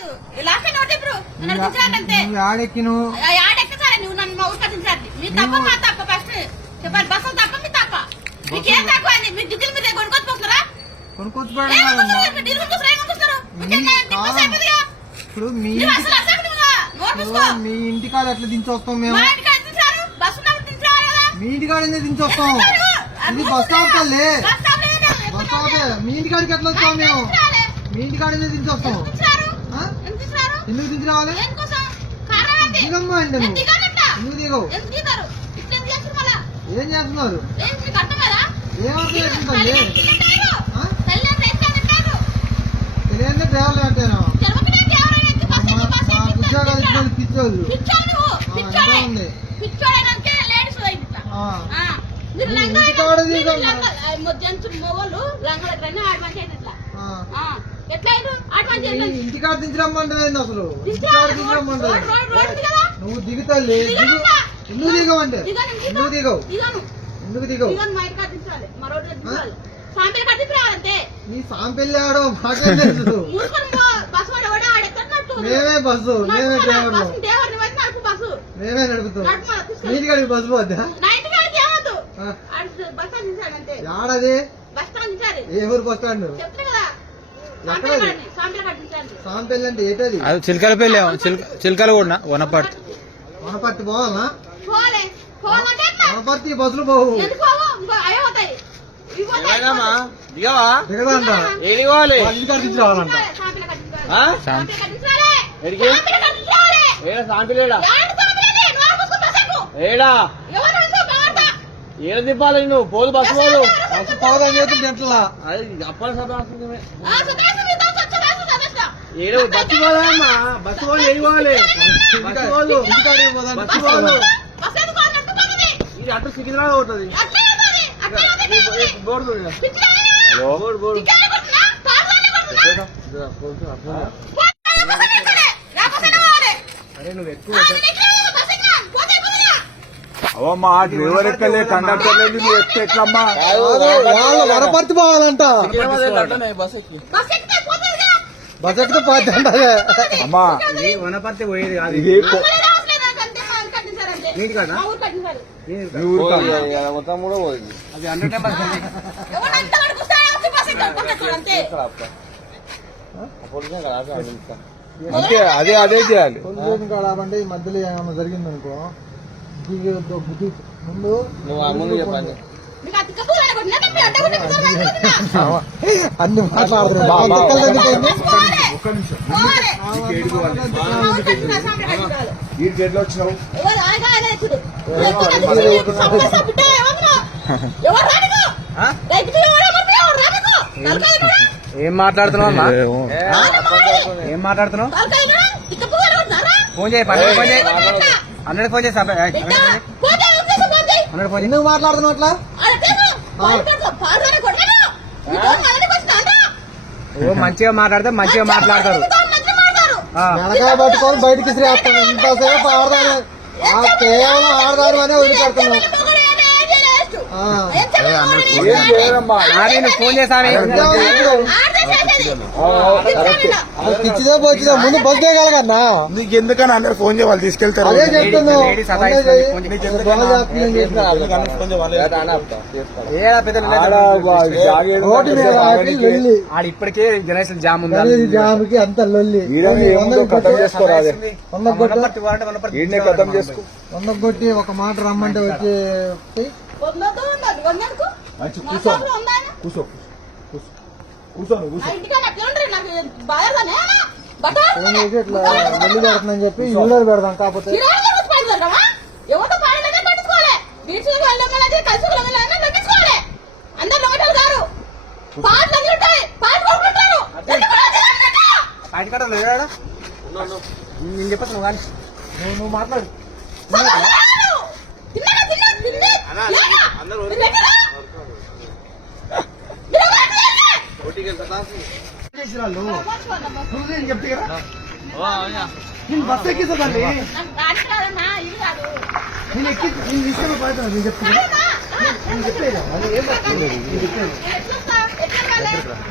లేదు last time ఒకటి ఇప్పుడు నన్ను దించాలంటే నువ్వు ఆడెక్కి నువ్వు ఆడెక్కసారి నువ్వు నన్ను మా ఊరికి దించాలి మీ తప్ప మా ఫస్ట్ బస్సు మీ మీకేం తక్కువ అండి? మీద కొనుక్కొచ్చి. ఇప్పుడు మీ ఇంటికాడ ఎట్లా దించొస్తాం మేము? మా ఇంటికాడ ఎందుకు దించొస్తాం? ఇది బస్ స్టాప్ బస్ స్టాప్ మీ ఇంటికాడికి ఎట్లా వస్తాం మేము. మీ ఇంటికాడ ఎందుకు దించొస్తాం? ఎందుకు దించి రావాలి? దిగమ్మా నువ్వు దిగవు? ఏం చేస్తున్నారు? తెలియదు డ్రైవర్లు ఎక్కి ఉద్యోగాలు తింటారు. ఇచ్చిన పిచ్చోళ్ళు పిచ్చోడు నువ్వు, ఆ, పిచ్చోడే. ఇంకా ఉంది. పిచ్చోడేనంటే లేడీస్ వైపు ఇట్లా. ఆ. ఆ. మీరు నువ్వు లంగా ఇంటికాడ అయినా- దిగుతావు మీరు కదా. లంగా- ఆ, మొ- జెంట్స్ మొగోళ్ళు లంగాలు ఎక్కడైనా ఆడ మంచి అయితే ఇట్లా. ఇంటికాడ దించరమ్మంటే ఏంది అసలు? ఇంటికాడ రోడ్- దించరమ్మంటే రోడ్- రోడ్- రోడ్ ఉంది కదా? నువ్వు దిగుతలే దిగు దిగనంట. ఎందుకు దిగవంటే. ఎందుకు దిగవు. ఎందుకు దిగవు. నీ సాంపెళ్ళి ఆడో. మేమే బస్సు మేమే డ్రైవర్లు. మేమే నడుపుతాం. నీటి కాడికి బస్సు పోద్దా దించాలి. ఏ ఊరు బస్ స్టాండ్ సాంపెళ్ళి అంటే ఏంటది? అది చిలకల పెళ్ళి చిలక చిలకలు కూడా వనపర్తి. వనపర్తి పోవాలా? పోలే. పోవాలంటే ఎట్లా? వనపర్తి బస్సులు పోవు. ఏడ. ఏడ తిప్పాలి నువ్వు? పోదు బస్సు పోదు. బస్సు పోదని చేతులు తింటలా స్వచ్ఛదాసు, సదస్సు. ఏడ బస్సు పోదమ్మా బస్సు పోవాలి? బస్సు పోదాం. బస్సు? ఇది అటు సికింద్రాబాద్ పోతుంది. Board board board? అరే నువ్వు ఎక్కువ ఆ, నేను ఎక్కడ పోవాలి? బస్ ఎక్కడ? పోతే పోతుందా? అవమ్మా డ్రైవర్ ఎక్కలే కండక్టర్ లేదు నువ్వు ఎక్కితే ఎట్లమ్మా వాళ్ళు వనపర్తి పోవాలంట. బస్ ఎక్కి. బస్ ఎక్కితే పోతే అంట అమ్మా వనపర్తి పోయేది కాదు. మొత్తం కూడా పోయింది. అది హండ్రెడ్ అంత. అదే అదే చేయాలి. మధ్యలో ఏమైనా జరిగింది బుద్ధి ముందు నువ్వు ఆ ముందు. అన్ని మాట్లాడుతున్నాడు బస్ పోవాలి. ఒక్క నిమిషం పోవాలి. ఏడుగు వాళ్ళు. మా ఊరు కట్టించారు, సాంబ్రా కట్టించారు. ఈ ఎట్లా వచ్చినావు ఎవరు ఆయన ఆయన ఎత్తుడు. ఎత్తుడు, ఎత్తుడు, సంపేసా బిడ్డ ఏమన్నా? ఎవరు రానికు? ఎత్తుడు ఎవరు అమ్మతే ఎవరు రానికు? తలకాయ కూడా? ఏం మాట్లాడుతున్నావు అమ్మా. ఏం మాట్లాడుతున్నావు? ఫోన్ చేయి ఫోన్ చేయి? Hundred phone? పోతే. హండ్రెడ్ ఫోన్ ఎందుకు మాట్లాడుతున్నావు అట్లా? ఓ మంచిగా మాట్లాడితే మంచిగా మాట్లాడతారు. వెనకాల పట్టుకొని బయటికి శ్రేస్తాను ఇంతసేపు ఆడదాను ఆ కేవలం ఆడదాను అనే వదిలిపెడుతున్నావు నాని ఫోన్ పిచ్చిదే పోచ్చిదే ముందు బస్ దిగలగన్నా నీకు ఎందుకని అందరు ఫోన్ చేయ వాళ్ళు తీసుకెళ్తారు అదే చెప్తున్నావు ఇప్పటికే జనరేషన్ జామ్ ఉంది గలీజ్ జామ్కి అంత లొల్లి కథం వందకు కొట్టి ఒక మాట రమ్మంటే వచ్చి పోయి మంచి కూర్చో కూర్చో కూర్చో కూర్చో నువ్వు కూర్చో చెప్పి యూలర్ పెడదాం కాకపోతే ఎవరితో కలిసి అందరు గారు పాటలు అన్ని ఉంటాయి. పాటలు కొట్టుకుంటారు నేను కానీ నువ్వు నువ్వు మాట్లాడు నువ్వు నేను చెప్తే కదా నేను బస్ ఎక్కిస్తుందండి నేను ఎక్కి నేను తీసుకెళ్ళి పడుతున్నాను నేను చెప్తాను నేను చెప్పేది ఏం బస్ నేను చెప్పేది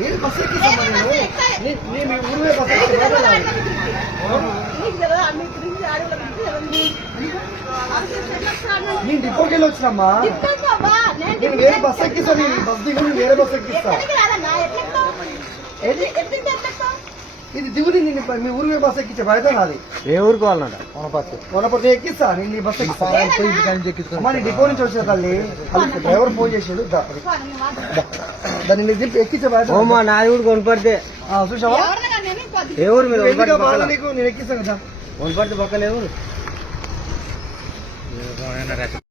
ಏನು ಬಸ್ నేను డిపోకి వెళ్ళి వచ్చినమ్మా నేను వేరే బస్ ఎక్కిస్తా నేను బస్ దిగు వేరే బస్ ఎక్కిస్తా ఇది దిగుడి నేను మీ ఊరికి బస్ ఎక్కించే బయట నాది. ఏ ఊరికి వాళ్ళంట వనపర్తి. వనపర్తి ఎక్కిస్తా నేను నీ బస్ ఎక్కిస్తా. పోయి అమ్మా నీ డిపో నుంచి వచ్చిన తల్లి. డ్రైవర్ ఫోన్ చేసిండు. దాన్ని నీకు దింపి ఎక్కించే బయట ఓమా నాది. కొనపడితే. ఆ, చూసావా? ఏ ఊరు వనపర్తి పక్కన? నీకు నేను ఎక్కిస్తాను కదా. వనపర్తి పక్కన ఏ ఊరు?